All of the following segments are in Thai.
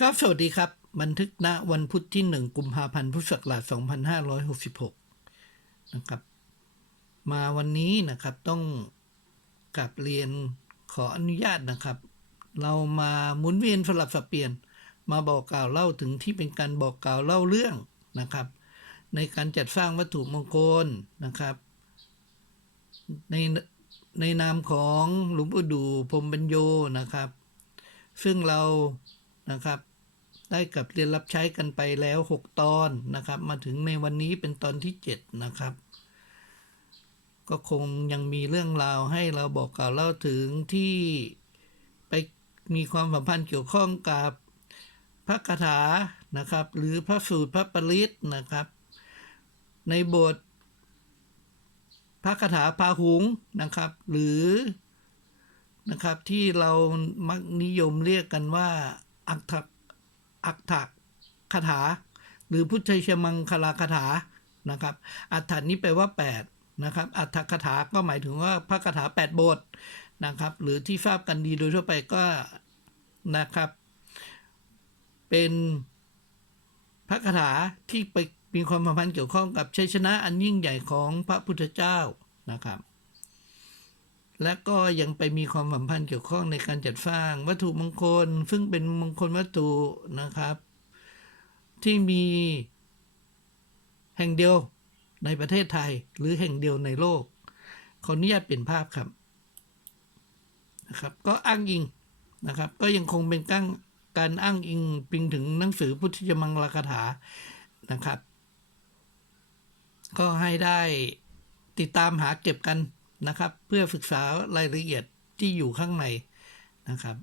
ครับสวัสดีครับ บันทึกณวันพุธที่ 1 กุมภาพันธ์พุทธศักราช2566 นะครับ มาวันนี้นะครับต้องกลับเรียนขออนุญาตนะครับ เรามาหมุนเวียนสลับสับเปลี่ยน มาบอกกล่าวเล่าถึงที่เป็นการบอกกล่าวเล่าเรื่องนะครับ ในการจัดสร้างวัตถุมงคลนะครับ ในในนามของหลวงปู่ดูพรมบรรโยนะครับ ซึ่งเรานะครับ ได้กับเรียนรับใช้กันไปแล้ว 6 ตอนนะครับ มาถึงในวันนี้เป็นตอนที่ 7 นะครับ ก็คงยังมีเรื่องราวให้เราบอกกล่าวเล่าถึงที่ไปมีความสัมพันธ์เกี่ยวข้องกับพระคาถานะครับ หรือพระสูตรพระปริตนะครับ ในบทพระคาถาพาหุงนะครับ หรือนะครับที่เรามักนิยมเรียกกันว่าอักถ อักถคาถา หรือพุทธชมังคลาคาถานะครับอัฏฐานี้แปลว่า 8 นะครับ อัฏฐคาถาก็หมายถึงว่าพระคาถา 8 บทนะครับ หรือที่ทราบกันดีโดยทั่วไปก็นะครับ เป็นพระคาถาที่ไปมีความสัมพันธ์เกี่ยวข้องกับชัยชนะอันยิ่งใหญ่ของพระพุทธเจ้านะครับ และก็ยังไปมีความสัมพันธ์เกี่ยวข้องในการจัดสร้าง วัตถุมงคล ซึ่งเป็นมงคลวัตถุนะครับ ที่มีแห่งเดียวในประเทศไทยหรือแห่งเดียวในโลก ขออนุญาตเปลี่ยนภาพครับนะครับ ก็อ้างอิงนะครับ ก็ยังคงเป็นการการอ้างอิงปิงถึงหนังสือพุทธิยมังลคาถานะครับ ก็ให้ได้ติดตามหาเก็บกัน นะครับ เพื่อศึกษารายละเอียดที่อยู่ข้างในนะครับ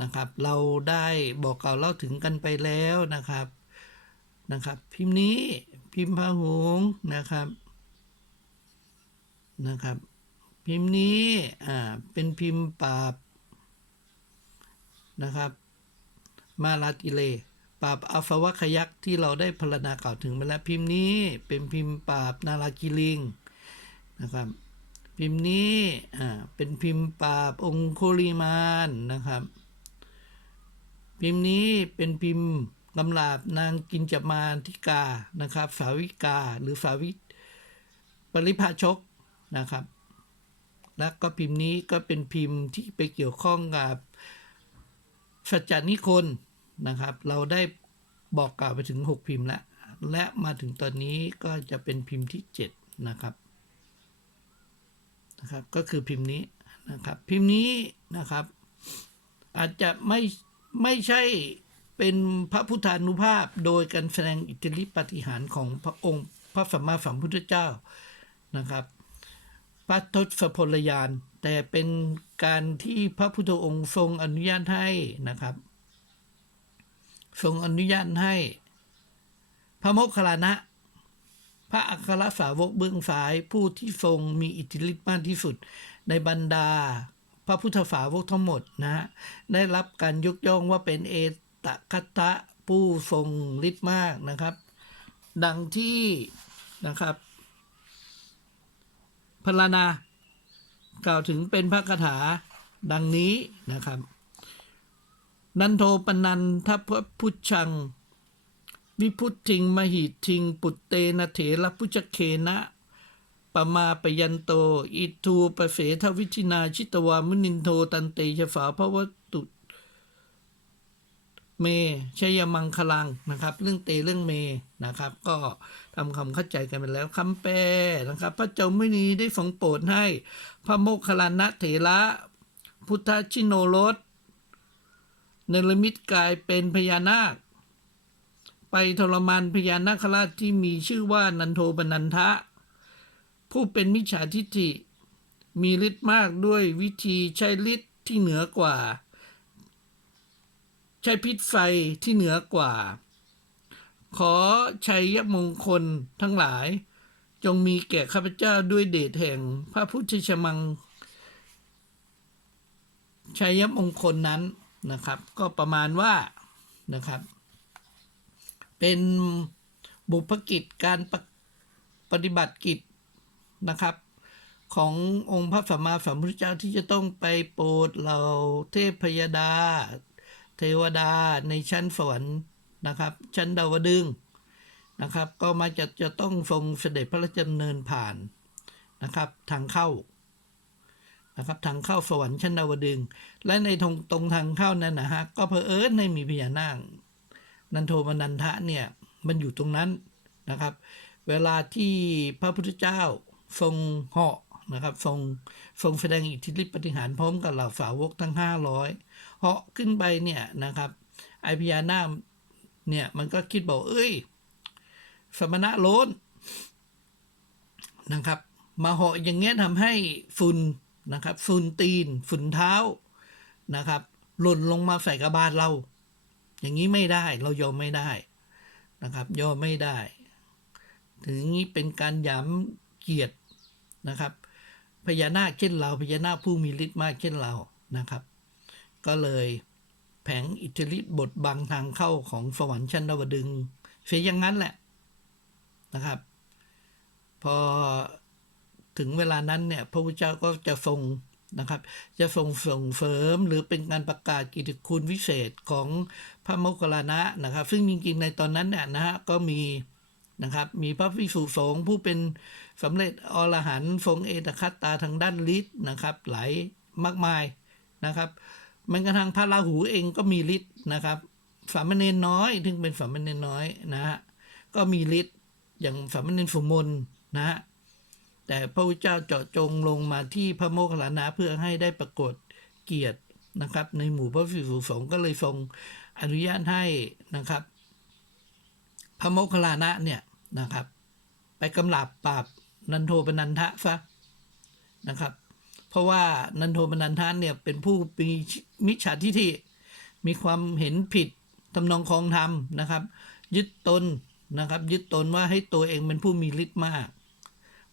นะครับ เราได้บอกกล่าวเล่าถึงกันไปแล้วนะครับนะครับ พิมพ์นี้พิมพ์พาหงนะครับนะครับ พิมพ์นี้อ่าเป็นพิมพ์ปราบนะครับ มาลาติเล ปราบอัฟวะขยักที่เราได้พรรณนากล่าวถึงไปแล้วพิมพ์นี้เป็นพิมพ์ปราบนารากิลิงนะครับ พิมพ์นี้อ่าเป็นพิมพ์ปราบองคุลิมานนะครับ พิมพ์นี้เป็นพิมพ์กำลาบนางกินจมาธิกานะครับสาวิกาหรือสาวิปริภาชกนะครับ และก็พิมพ์นี้ก็เป็นพิมพ์ที่ไปเกี่ยวข้องกับสัจจานิคน นะครับ เราได้บอกกล่าวไปถึง 6 พิมพ์แล้ว และมาถึงตอนนี้ก็จะเป็นพิมพ์ที่ 7 นะครับนะครับ ก็คือพิมพ์นี้นะครับ พิมพ์นี้นะครับ อาจจะไม่ไม่ใช่เป็นพระพุทธานุภาพโดยการแสดงอิทธิฤทธิปฏิหารของพระองค์ พระสัมมาสัมพุทธเจ้านะครับพระทศพลยาน แต่เป็นการที่พระพุทธองค์ทรงอนุญาตให้นะครับ ทรงอนุญาตให้ พระโมคคัลลานะ พระอัครสาวกเบื้องซ้ายผู้ที่ทรงมีอิทธิฤทธิ์มากที่สุด ในบรรดา พระพุทธสาวกทั้งหมดนะฮะได้รับการยกย่องว่าเป็นเอตคัตตะผู้ทรงฤทธิ์มากนะครับ ดังที่นะครับพรรณนากล่าวถึงเป็นพระคาถาดังนี้นะครับ นันโทปนันทพพุชัง วิพุทธิงมหิทิง ปุตเตนะเถระพุชเคนะปมาปยันโต อิทูปเสทวิชินาชิตวามุนินโทตันเตชฝาพระวตุเมชยมังคลังนะครับ เรื่องเตเรื่องเมนะครับ ก็ทำความเข้าใจกันไปแล้วคำแปลนะครับ พระเจ้าไม่นีได้ทรงโปรดให้ พระโมคคัลลานะเถระพุทธชิโนรส เนรมิตกายเป็นพญานาค ไปทรมานพญานาคราชที่มีชื่อว่านันโทปนันทะ ผู้เป็นมิจฉาทิฏฐิ มีฤทธิ์มากด้วยวิธีใช้ฤทธิ์ที่เหนือกว่า ใช้พิษไฟที่เหนือกว่า ขอชัยมงคลทั้งหลาย จงมีแก่ข้าพเจ้าด้วยเดชแห่งพระพุทธชมังชัยมงคลนั้น นะครับก็ประมาณว่านะครับเป็นบุพกิจการปปฏิบัติกิจนะครับ ขององค์พระสัมมาสัมพุทธเจ้าที่จะต้องไปโปรดเหล่าเทพพยดา เทวดาในชั้นสวรรค์นะครับ ชั้นดาวดึงนะครับ ก็มาจะจะต้องทรงเสด็จพระราชดำเนินผ่านนะครับ ทางเข้า นะครับทางเข้าสวรรค์ชั้นดาวดึง และในตรงตรงทางเข้านั้นนะฮะก็เพอเอิญในมีพญานาคนันโทมนันทะเนี่ยมันอยู่ตรงนั้นนะครับ เวลาที่พระพุทธเจ้าทรงเหาะนะครับทรงทรงแสดงอิทธิฤทธิปฏิหารพร้อมกับเหล่าสาวกทั้งห้าร้อยเหาะขึ้นไปเนี่ยนะครับไอพญานาคเนี่ยมันก็คิดบอกเอ้ย สมณะโลนนะครับ มาเหาะอย่างเงี้ยทำให้ฝุ่น นะครับฝุ่นตีนฝุ่นเท้านะครับ หล่นลงมาใส่กระบาลเรา อย่างนี้ไม่ได้เรายอมไม่ได้นะครับยอมไม่ได้ ถึงนี้เป็นการหยามเกียรตินะครับพญานาคเช่นเราพญานาคผู้มีฤทธิ์มากเช่นเรานะครับ ก็เลยแผงอิทธิฤทธิ์บทบังทางเข้าของสวรรค์ชั้นดาวดึงเสียอย่างนั้นแหละนะครับ พอ ถึงเวลานั้นเนี่ยพระพุทธเจ้าก็จะทรงนะครับ จะทรงส่งเสริมหรือเป็นการประกาศกิตติคุณวิเศษของพระโมคคัลลานะนะครับ ซึ่งจริงๆในตอนนั้นเนี่ยนะฮะก็มีนะครับมีพระภิกษุสงฆ์ผู้เป็นสำเร็จอรหันต์ทรงเอตคัตตาทางด้านฤทธิ์นะครับ หลายมากมายนะครับแม้กระทั่งพระราหูเองก็มีฤทธิ์นะครับสามเณรน้อยถึงเป็นสามเณรน้อยนะฮะก็มีฤทธิ์อย่างสามเณรสุมนนะฮะ แต่พระพุทธเจ้าเจาะจงลงมาที่พระโมคคัลลานะเพื่อให้ได้ปรากฏเกียรตินะครับ ในหมู่พระภิกษุสงฆ์ก็เลยทรงอนุญาตให้นะครับ พระโมคคัลลานะเนี่ยนะครับ ไปกำลับปราบนันโทปนันทะซะนะครับ เพราะว่านันโทปนันทะเนี่ยเป็นผู้มีมิจฉาทิฏฐิมีความเห็นผิดทำนองคลองธรรมนะครับ ยึดตนนะครับ ยึดตนว่าให้ตัวเองเป็นผู้มีฤทธิ์มาก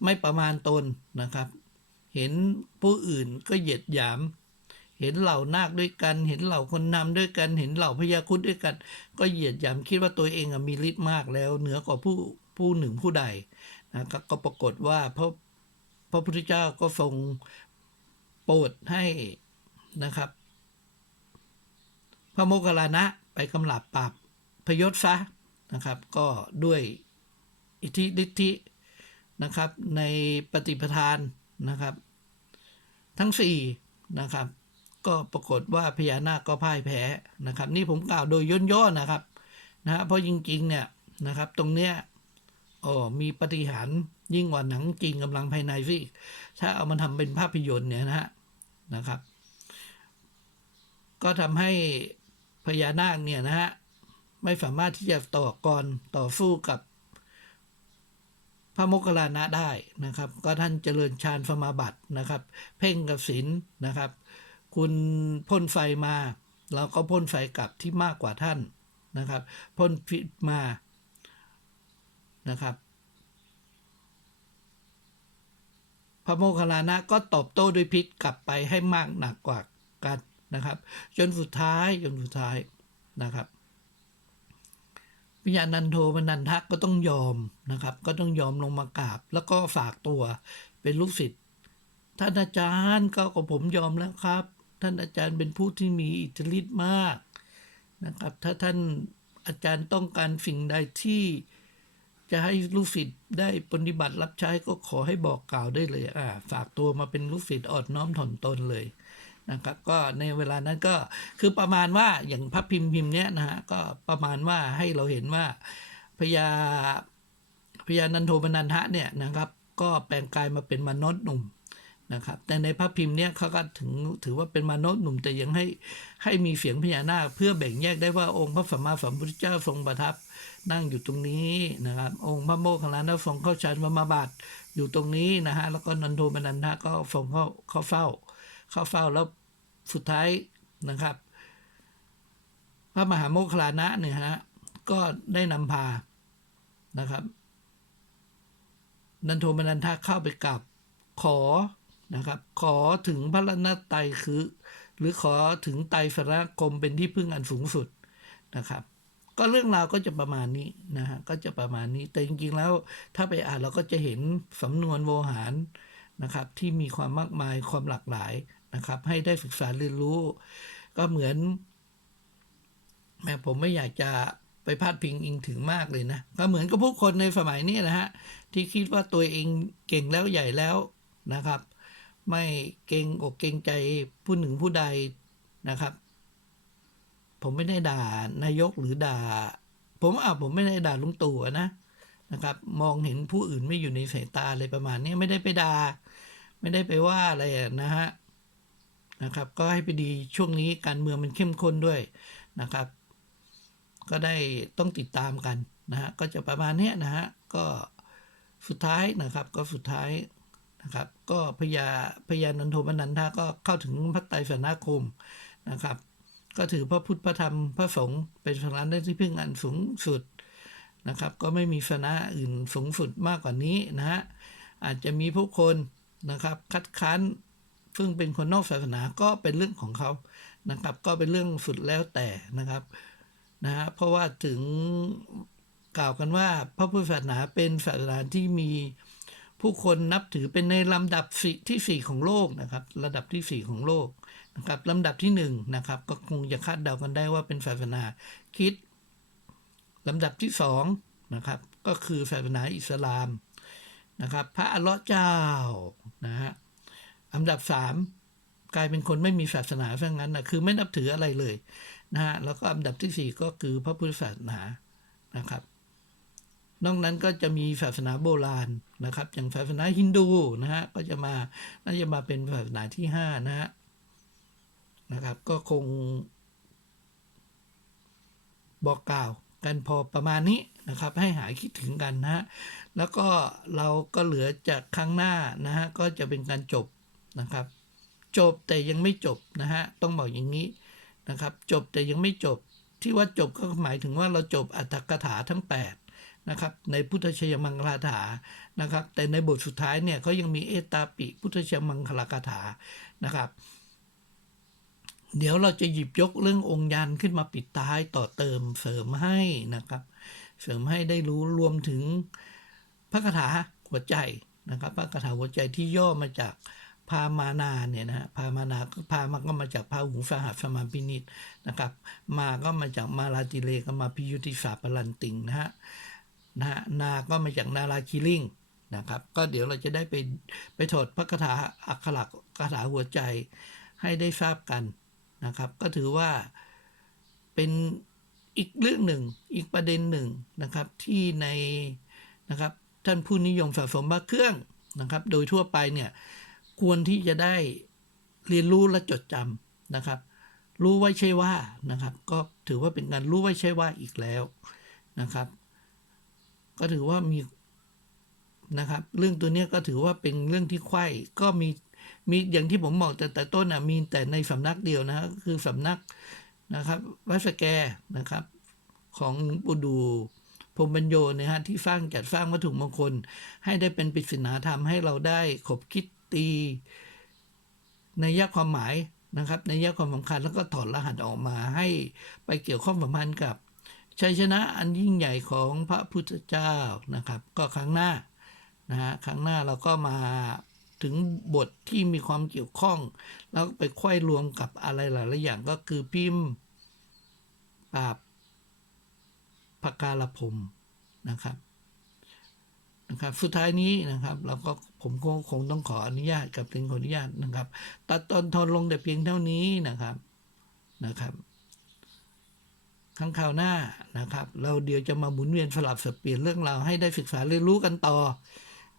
ไม่ประมาณตนนะครับ เห็นผู้อื่นก็เหยียดหยาม เห็นเหล่านาคด้วยกัน เห็นเหล่าคนนำด้วยกัน เห็นเหล่าพญาครุดด้วยกัน ก็เหยียดหยามคิดว่าตัวเองมีฤทธิ์มากแล้ว เหนือกว่าผู้ผู้หนึ่งผู้ใดนะก็ก็ปรากฏว่าพระพระพุทธเจ้าก็ทรงโปรดให้นะครับ พระโมคคัลลานะไปกำลับปราบพยศซะนะครับ ก็ด้วยอิทธิฤทธิ นะครับ ในปฏิปทานนะครับ ทั้งสี่นะครับ ก็ปรากฏว่าพญานาคก็พ่ายแพ้นะครับ นี่ผมกล่าวโดยย่นย่อนะครับนะฮะเพราะจริงๆเนี่ยนะครับ ตรงเนี้ยอ๋อมีปฏิหารย์ยิ่งกว่าหนังจริงกำลังภายในสิถ้าเอามาทำเป็นภาพยนตร์เนี่ยนะฮะนะครับ ก็ทำให้พญานาคเนี่ยนะฮะไม่สามารถที่จะต่อกรต่อสู้กับ พระโมคคัลลานะได้นะครับ ก็ท่านเจริญฌานสมาบัตินะครับ เพ่งกับศีลนะครับ คุณพ่นไฟมาเราก็พ่นไฟกลับที่มากกว่าท่านนะครับพ่นพิษมานะครับ พระโมคคัลลานะก็ตอบโต้ด้วยพิษกลับไปให้มากหนักกว่ากันนะครับ จนสุดท้ายจนสุดท้ายนะครับ วิญญาณนันโทมนันทะก็ต้องยอมนะครับ ก็ต้องยอมลงมากราบ แล้วก็ฝากตัวเป็นลูกศิษย์ท่านอาจารย์ก็กับผมยอมแล้วครับ ท่านอาจารย์เป็นผู้ที่มีอิทธิฤทธิ์มากนะครับ ถ้าท่านอาจารย์ต้องการสิ่งใดที่จะให้ลูกศิษย์ได้ปฏิบัติรับใช้ก็ขอให้บอกกล่าวได้เลย อ่า ฝากตัวมาเป็นลูกศิษย์อดน้อมถ่อมตนเลย นะครับก็ในเวลานั้นก็คือประมาณว่าอย่างพระพิมพ์พิมพ์เนี้ยนะฮะก็ประมาณว่าให้เราเห็นว่าพญาพญานันโทปนันทะเนี่ยนะครับ ก็แปลงกายมาเป็นมนุษย์หนุ่มนะครับแต่ในพระพิมพ์เนี้ยเขาก็ถึงถือว่าเป็นมนุษย์หนุ่มแต่ยังให้ให้มีเสียงพญานาคเพื่อแบ่งแยกได้ว่าองค์พระสัมมาสัมพุทธเจ้าทรงประทับนั่งอยู่ตรงนี้นะครับ องค์พระโมคคัลลานะทรงเข้าฌานสมาบัติอยู่ตรงนี้นะฮะแล้วก็นันโทมนันทะก็ทรงเข้าเข้าเฝ้า เข้าเฝ้าแล้วสุดท้ายนะครับ พระมหาโมคคลานะเนี่ยฮะก็ได้นำพานะครับ นันโทมนันทะเข้าไปกราบขอนะครับ ขอถึงพระรัตนตรัยคือ หรือขอถึงไตรสรณคมเป็นที่พึ่งอันสูงสุดนะครับ ก็เรื่องราวก็จะประมาณนี้นะฮะก็จะประมาณนี้ แต่จริงๆแล้วถ้าไปอ่านเราก็จะเห็นสำนวนโวหารนะครับ ที่มีความมากมายความหลากหลาย นะครับ ให้ได้ศึกษาเรียนรู้ ก็เหมือน แม่ผมไม่อยากจะไปพาดพิงอิงถึงมากเลยนะก็เหมือนกับผู้คนในสมัยนี้นะฮะที่คิดว่าตัวเองเก่งแล้วใหญ่แล้วนะครับ ไม่เก่งอกเก่งใจผู้หนึ่งผู้ใดนะครับ ผมไม่ได้ด่านายกหรือด่า ผมอะผมไม่ได้ด่าลุงตู่นะนะครับ มองเห็นผู้อื่นไม่อยู่ในสายตาอะไรประมาณนี้ไม่ได้ไปด่าไม่ได้ไปว่าอะไรนะฮะ นะครับ ก็ให้ไปดีช่วงนี้การเมืองมันเข้มข้นด้วยนะครับ ก็ได้ต้องติดตามกันนะฮะก็จะประมาณนี้นะฮะก็สุดท้ายนะครับก็สุดท้ายนะครับ ก็พญาพญานันโทมนันทาก็เข้าถึงพระไตรสรณคมนะครับ ก็ถือพระพุทธพระธรรมพระสงฆ์เป็นสถานที่พึ่งอันสูงสุดนะครับ ก็ไม่มีสนะอื่นสูงสุดมากกว่านี้นะฮะอาจจะมีผู้คนนะครับ คัดค้าน ซึ่งเป็นคนนอกศาสนาก็เป็นเรื่องของเขานะครับ ก็เป็นเรื่องสุดแล้วแต่นะครับนะฮะเพราะว่าถึงกล่าวกันว่าพระพุทธศาสนาเป็นศาสนาที่มีผู้คนนับถือเป็นในลำดับที่สี่ของโลกนะครับ ระดับที่สี่ของโลกนะครับลำดับที่หนึ่งนะครับ ก็คงจะคาดเดากันได้ว่าเป็นศาสนาคิดลำดับที่สองนะครับ ก็คือศาสนาอิสลามนะครับ พระอัลเลาะห์เจ้านะฮะ อันดับสามกลายเป็นคนไม่มีศาสนาซะงั้นนะคือไม่นับถืออะไรเลยนะฮะแล้วก็อันดับที่สี่ก็คือพระพุทธศาสนานะครับ นอกนั้นก็จะมีศาสนาโบราณนะครับ อย่างศาสนาฮินดูนะฮะก็จะมาน่าจะมาเป็นศาสนาที่ห้านะฮะนะครับ ก็คงบอกกล่าวกันพอประมาณนี้นะครับ ให้หายคิดถึงกันนะฮะแล้วก็เราก็เหลือจากครั้งหน้านะฮะก็จะเป็นการจบ นะครับ จบแต่ยังไม่จบนะฮะต้องบอกอย่างนี้นะครับ จบแต่ยังไม่จบที่ว่าจบก็หมายถึงว่าเราจบอัตถกถาทั้ง 8 นะครับ ในพุทธชยมังคลาถานะครับ แต่ในบทสุดท้ายเนี่ยเขายังมีเอตาปิพุทธชยมังคลาถานะครับ เดี๋ยวเราจะหยิบยกเรื่ององค์ยันขึ้นมาปิดท้ายต่อเติมเสริมให้นะครับ เสริมให้ได้รู้รวมถึงพระคาถาหัวใจนะครับ พระคาถาหัวใจที่ย่อมาจาก พามานาเนี่ยนะฮะพามานาก็พามาก็มาจากพาหุงสหัสมาพินิษนะครับ มาก็มาจากมาลาติเลก็มาพิยุติสาปลันติงนะฮะนะฮะนาก็มาจากนาราคิลิงนะครับ ก็เดี๋ยวเราจะได้ไปไปถอดพระคาถาอักขระคาถาหัวใจให้ได้ทราบกันนะครับ ก็ถือว่าเป็นอีกเรื่องหนึ่งอีกประเด็นหนึ่งนะครับที่ในนะครับท่านผู้นิยมสะสมพระเครื่องนะครับ โดยทั่วไปเนี่ย ควรที่จะได้เรียนรู้และจดจำนะครับ รู้ไว้ใช่ว่านะครับ ก็ถือว่าเป็นการรู้ไว้ใช่ว่าอีกแล้วนะครับ ก็ถือว่ามีนะครับ เรื่องตัวนี้ก็ถือว่าเป็นเรื่องที่ไข้ก็มีมีอย่างที่ผมบอกแต่แต่ต้นอะมีแต่ในสำนักเดียวนะก็คือสำนักนะครับวัสแกนะครับ ของหลวงปู่ดูพรมบรรโยนะฮะที่สร้างจัดสร้างวัตถุมงคล ให้ได้เป็นปริศนาธรรมให้เราได้ขบคิด ตีในยะความหมายนะครับ ในยะความสำคัญแล้วก็ถอดรหัสออกมาให้ไปเกี่ยวข้องสัมพันธ์กับชัยชนะอันยิ่งใหญ่ของพระพุทธเจ้านะครับ ก็ครั้งหน้านะฮะครั้งหน้าเราก็มาถึงบทที่มีความเกี่ยวข้อง แล้วไปควยรวมกับอะไรหลายๆอย่างก็คือพิมพ์ปราบพการพมนะครับนะครับ สุดท้ายนี้นะครับ เราก็ ผมคงคงต้องขออนุญาตกับเป็นขออนุญาตนะครับ ตัดตอนทอนลงแต่เพียงเท่านี้นะครับนะครับ ครั้งคราวหน้านะครับ เราเดี๋ยวจะมาหมุนเวียนสลับสับเปลี่ยนเรื่องราวให้ได้ศึกษาเรียนรู้กันต่อ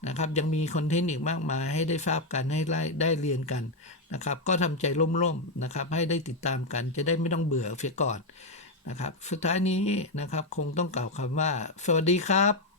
นะครับ ยังมีคอนเทนต์อีกมากมายให้ได้ทราบกันให้ได้ได้เรียนกันนะครับ ก็ทำใจร่มๆนะครับ ให้ได้ติดตามกันจะได้ไม่ต้องเบื่อเสียก่อนนะครับ สุดท้ายนี้นะครับ คงต้องกล่าวคำว่า สวัสดีครับ